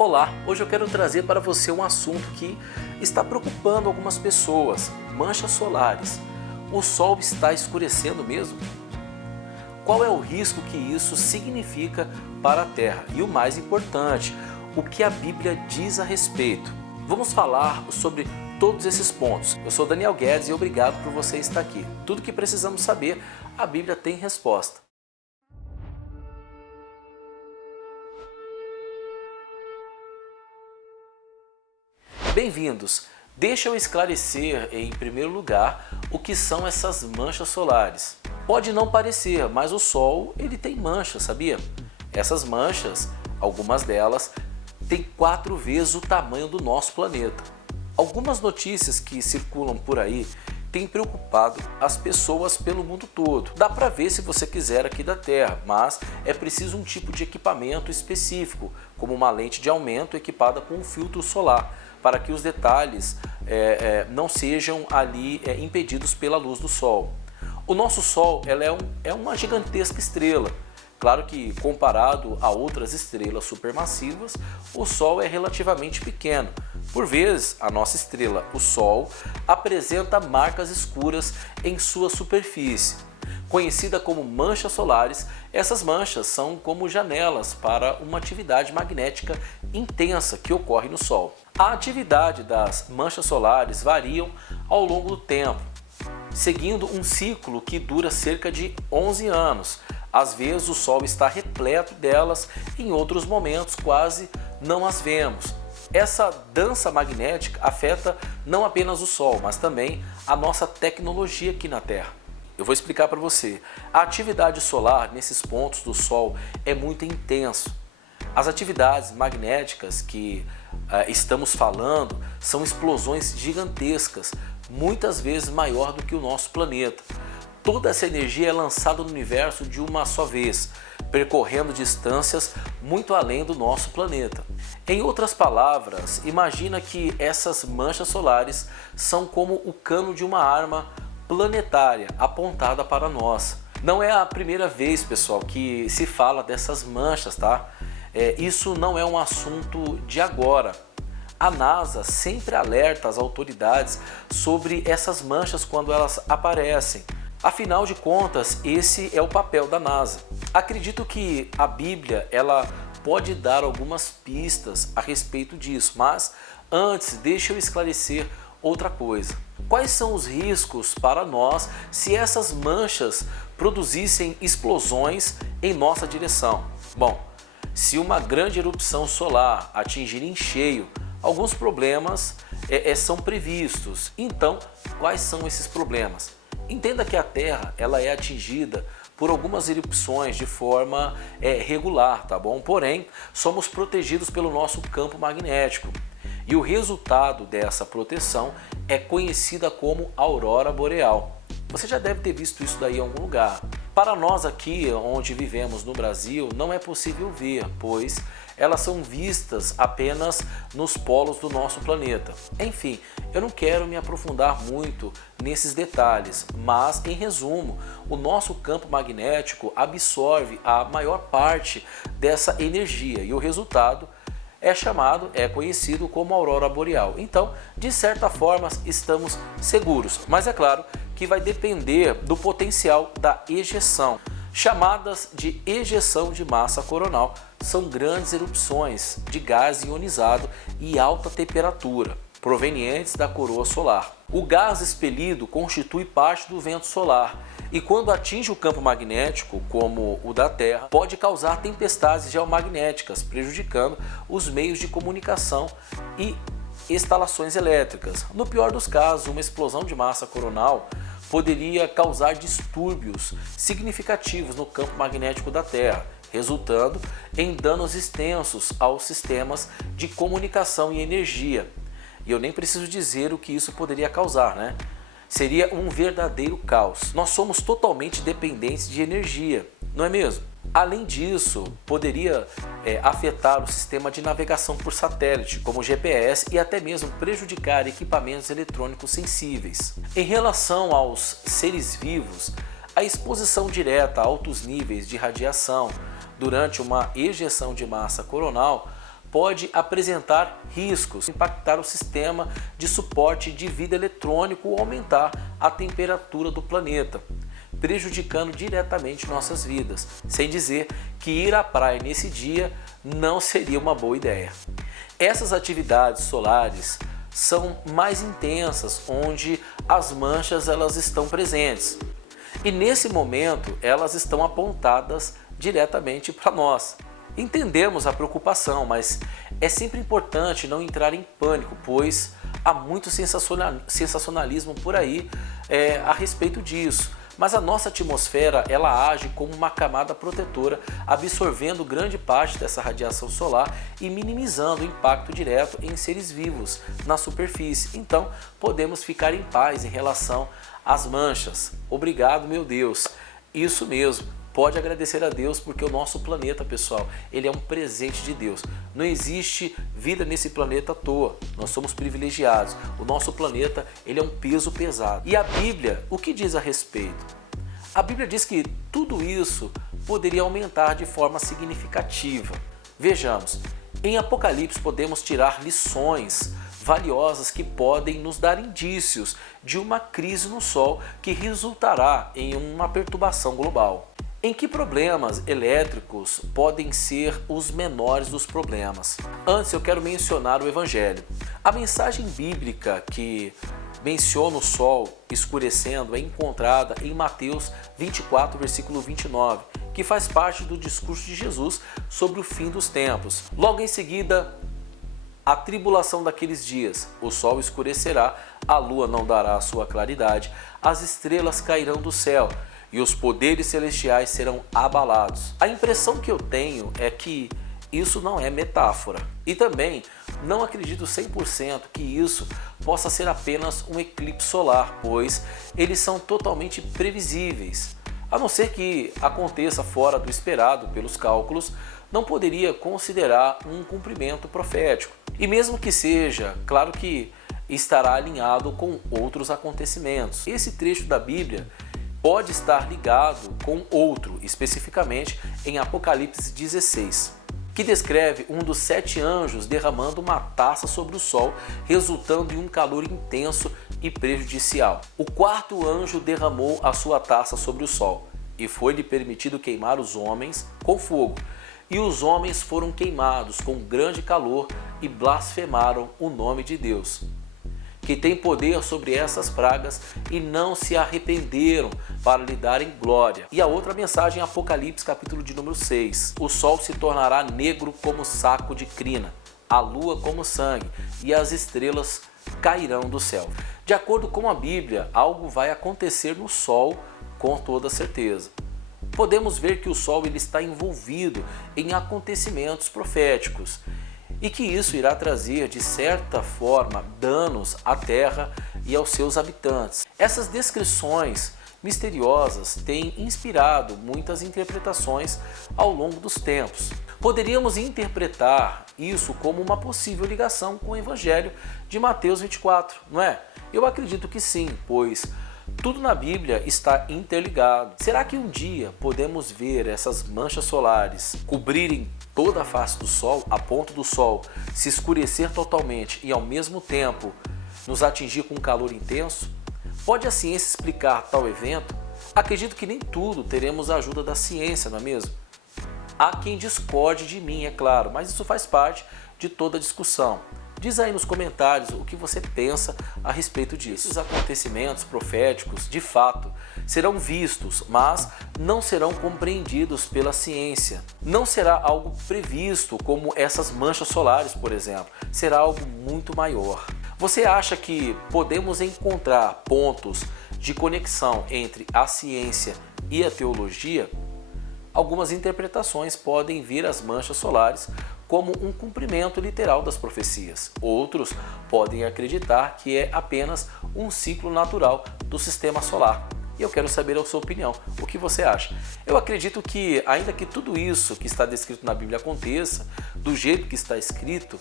Olá, hoje eu quero trazer para você um assunto que está preocupando algumas pessoas: manchas solares. O Sol está escurecendo mesmo? Qual é o risco que isso significa para a Terra? E o mais importante, o que a Bíblia diz a respeito? Vamos falar sobre todos esses pontos. Eu sou Daniel Guedes e obrigado por você estar aqui. Tudo que precisamos saber, a Bíblia tem resposta. Bem-vindos! Deixa eu esclarecer em primeiro lugar o que são essas manchas solares. Pode não parecer, mas o Sol ele tem manchas, sabia? Essas manchas, algumas delas, têm 4 vezes o tamanho do nosso planeta. Algumas notícias que circulam por aí têm preocupado as pessoas pelo mundo todo. Dá para ver se você quiser aqui da Terra, mas é preciso um tipo de equipamento específico, como uma lente de aumento equipada com um filtro solar, para que os detalhes não sejam ali impedidos pela luz do Sol. O nosso Sol ela é uma gigantesca estrela. Claro que comparado a outras estrelas supermassivas, o Sol é relativamente pequeno. Por vezes, a nossa estrela, o Sol, apresenta marcas escuras em sua superfície. Conhecida como manchas solares, essas manchas são como janelas para uma atividade magnética intensa que ocorre no Sol. A atividade das manchas solares variam ao longo do tempo, seguindo um ciclo que dura cerca de 11 anos. Às vezes o Sol está repleto delas, em outros momentos quase não as vemos. Essa dança magnética afeta não apenas o Sol, mas também a nossa tecnologia aqui na Terra. Eu vou explicar para você. A atividade solar nesses pontos do Sol é muito intensa. As atividades magnéticas que estamos falando são explosões gigantescas, muitas vezes maior do que o nosso planeta. Toda essa energia é lançada no universo de uma só vez, percorrendo distâncias muito além do nosso planeta. Em outras palavras, imagina que essas manchas solares são como o cano de uma arma planetária apontada para nós. Não é a primeira vez, pessoal, que se fala dessas manchas, tá? Isso não é um assunto de agora. A NASA sempre alerta as autoridades sobre essas manchas quando elas aparecem. Afinal de contas, esse é o papel da NASA. Acredito que a Bíblia ela pode dar algumas pistas a respeito disso, mas antes deixa eu esclarecer outra coisa. Quais são os riscos para nós se essas manchas produzissem explosões em nossa direção? Bom, se uma grande erupção solar atingir em cheio, alguns problemas são previstos. Então, quais são esses problemas? Entenda que a Terra ela é atingida por algumas erupções de forma regular, tá bom? Porém, somos protegidos pelo nosso campo magnético. E o resultado dessa proteção é conhecida como aurora boreal. Você já deve ter visto isso daí em algum lugar. Para nós aqui, onde vivemos no Brasil, não é possível ver, pois elas são vistas apenas nos polos do nosso planeta. Enfim, eu não quero me aprofundar muito nesses detalhes, mas em resumo, o nosso campo magnético absorve a maior parte dessa energia e o resultado é conhecido como aurora boreal. Então, de certa forma, estamos seguros, mas é claro que vai depender do potencial da ejeção. Chamadas de ejeção de massa coronal, são grandes erupções de gás ionizado e alta temperatura, provenientes da coroa solar. O gás expelido constitui parte do vento solar e quando atinge o campo magnético, como o da Terra, pode causar tempestades geomagnéticas, prejudicando os meios de comunicação e instalações elétricas. No pior dos casos, uma explosão de massa coronal poderia causar distúrbios significativos no campo magnético da Terra, resultando em danos extensos aos sistemas de comunicação e energia. E eu nem preciso dizer o que isso poderia causar, né? Seria um verdadeiro caos. Nós somos totalmente dependentes de energia, não é mesmo? Além disso, poderia afetar o sistema de navegação por satélite, como o GPS, e até mesmo prejudicar equipamentos eletrônicos sensíveis. Em relação aos seres vivos, a exposição direta a altos níveis de radiação durante uma ejeção de massa coronal pode apresentar riscos, impactar o sistema de suporte de vida eletrônico ou aumentar a temperatura do planeta, prejudicando diretamente nossas vidas. Sem dizer que ir à praia nesse dia não seria uma boa ideia. Essas atividades solares são mais intensas, onde as manchas elas estão presentes. E nesse momento elas estão apontadas diretamente para nós. Entendemos a preocupação, mas é sempre importante não entrar em pânico, pois há muito sensacionalismo por aí a respeito disso. Mas a nossa atmosfera ela age como uma camada protetora, absorvendo grande parte dessa radiação solar e minimizando o impacto direto em seres vivos na superfície. Então podemos ficar em paz em relação às manchas. Obrigado, meu Deus. Isso mesmo. Pode agradecer a Deus porque o nosso planeta, pessoal, ele é um presente de Deus. Não existe vida nesse planeta à toa. Nós somos privilegiados. O nosso planeta, ele é um peso pesado. E a Bíblia, o que diz a respeito? A Bíblia diz que tudo isso poderia aumentar de forma significativa. Vejamos, em Apocalipse podemos tirar lições valiosas que podem nos dar indícios de uma crise no Sol que resultará em uma perturbação global. Em que problemas elétricos podem ser os menores dos problemas? Antes eu quero mencionar o Evangelho. A mensagem bíblica que menciona o Sol escurecendo é encontrada em Mateus 24, versículo 29, que faz parte do discurso de Jesus sobre o fim dos tempos. Logo em seguida, a tribulação daqueles dias, o Sol escurecerá, a Lua não dará a sua claridade, as estrelas cairão do céu, e os poderes celestiais serão abalados. A impressão que eu tenho é que isso não é metáfora. E também não acredito 100% que isso possa ser apenas um eclipse solar, pois eles são totalmente previsíveis. A não ser que aconteça fora do esperado pelos cálculos, não poderia considerar um cumprimento profético. E mesmo que seja, claro que estará alinhado com outros acontecimentos. Esse trecho da Bíblia pode estar ligado com outro, especificamente em Apocalipse 16, que descreve um dos 7 anjos derramando uma taça sobre o Sol, resultando em um calor intenso e prejudicial. O 4º anjo derramou a sua taça sobre o Sol, e foi-lhe permitido queimar os homens com fogo. E os homens foram queimados com grande calor e blasfemaram o nome de Deus, que tem poder sobre essas pragas, e não se arrependeram para lhe darem glória. E a outra mensagem, Apocalipse capítulo de número 6. O sol se tornará negro como saco de crina, a lua como sangue, e as estrelas cairão do céu. De acordo com a Bíblia, algo vai acontecer no sol com toda certeza. Podemos ver que o sol ele está envolvido em acontecimentos proféticos, e que isso irá trazer, de certa forma, danos à Terra e aos seus habitantes. Essas descrições misteriosas têm inspirado muitas interpretações ao longo dos tempos. Poderíamos interpretar isso como uma possível ligação com o Evangelho de Mateus 24, não é? Eu acredito que sim, pois tudo na Bíblia está interligado. Será que um dia podemos ver essas manchas solares cobrirem toda a face do Sol, a ponto do Sol se escurecer totalmente e ao mesmo tempo nos atingir com um calor intenso? Pode a ciência explicar tal evento? Acredito que nem tudo teremos a ajuda da ciência, não é mesmo? Há quem discorde de mim, é claro, mas isso faz parte de toda a discussão. Diz aí nos comentários o que você pensa a respeito disso. Esses acontecimentos proféticos, de fato, serão vistos, mas não serão compreendidos pela ciência. Não será algo previsto como essas manchas solares, por exemplo. Será algo muito maior. Você acha que podemos encontrar pontos de conexão entre a ciência e a teologia? Algumas interpretações podem ver as manchas solares como um cumprimento literal das profecias. Outros podem acreditar que é apenas um ciclo natural do sistema solar. E eu quero saber a sua opinião. O que você acha? Eu acredito que, ainda que tudo isso que está descrito na Bíblia aconteça, do jeito que está escrito,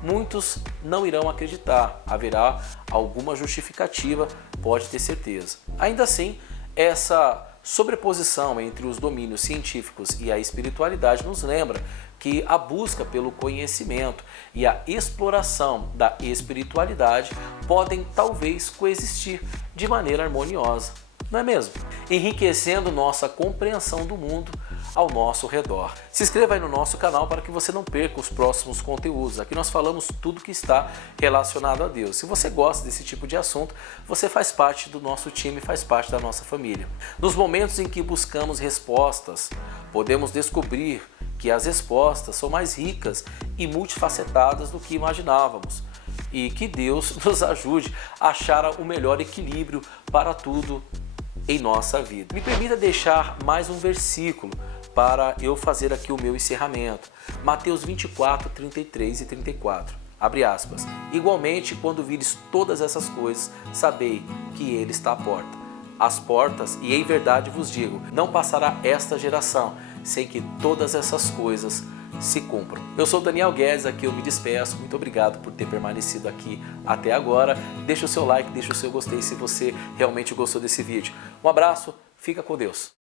muitos não irão acreditar. Haverá alguma justificativa, pode ter certeza. Ainda assim, essa sobreposição entre os domínios científicos e a espiritualidade nos lembra que a busca pelo conhecimento e a exploração da espiritualidade podem talvez coexistir de maneira harmoniosa, não é mesmo? Enriquecendo nossa compreensão do mundo ao nosso redor. Se inscreva aí no nosso canal para que você não perca os próximos conteúdos. Aqui nós falamos tudo que está relacionado a Deus. Se você gosta desse tipo de assunto, você faz parte do nosso time, faz parte da nossa família. Nos momentos em que buscamos respostas, podemos descobrir que as respostas são mais ricas e multifacetadas do que imaginávamos. E que Deus nos ajude a achar o melhor equilíbrio para tudo em nossa vida. Me permita deixar mais um versículo para eu fazer aqui o meu encerramento. Mateus 24, 33 e 34. Abre aspas. Igualmente, quando vires todas essas coisas, sabei que Ele está à porta. Às portas, e em verdade vos digo, não passará esta geração sem que todas essas coisas se cumpram. Eu sou Daniel Guedes, aqui eu me despeço. Muito obrigado por ter permanecido aqui até agora. Deixa o seu like, deixa o seu gostei se você realmente gostou desse vídeo. Um abraço, fica com Deus.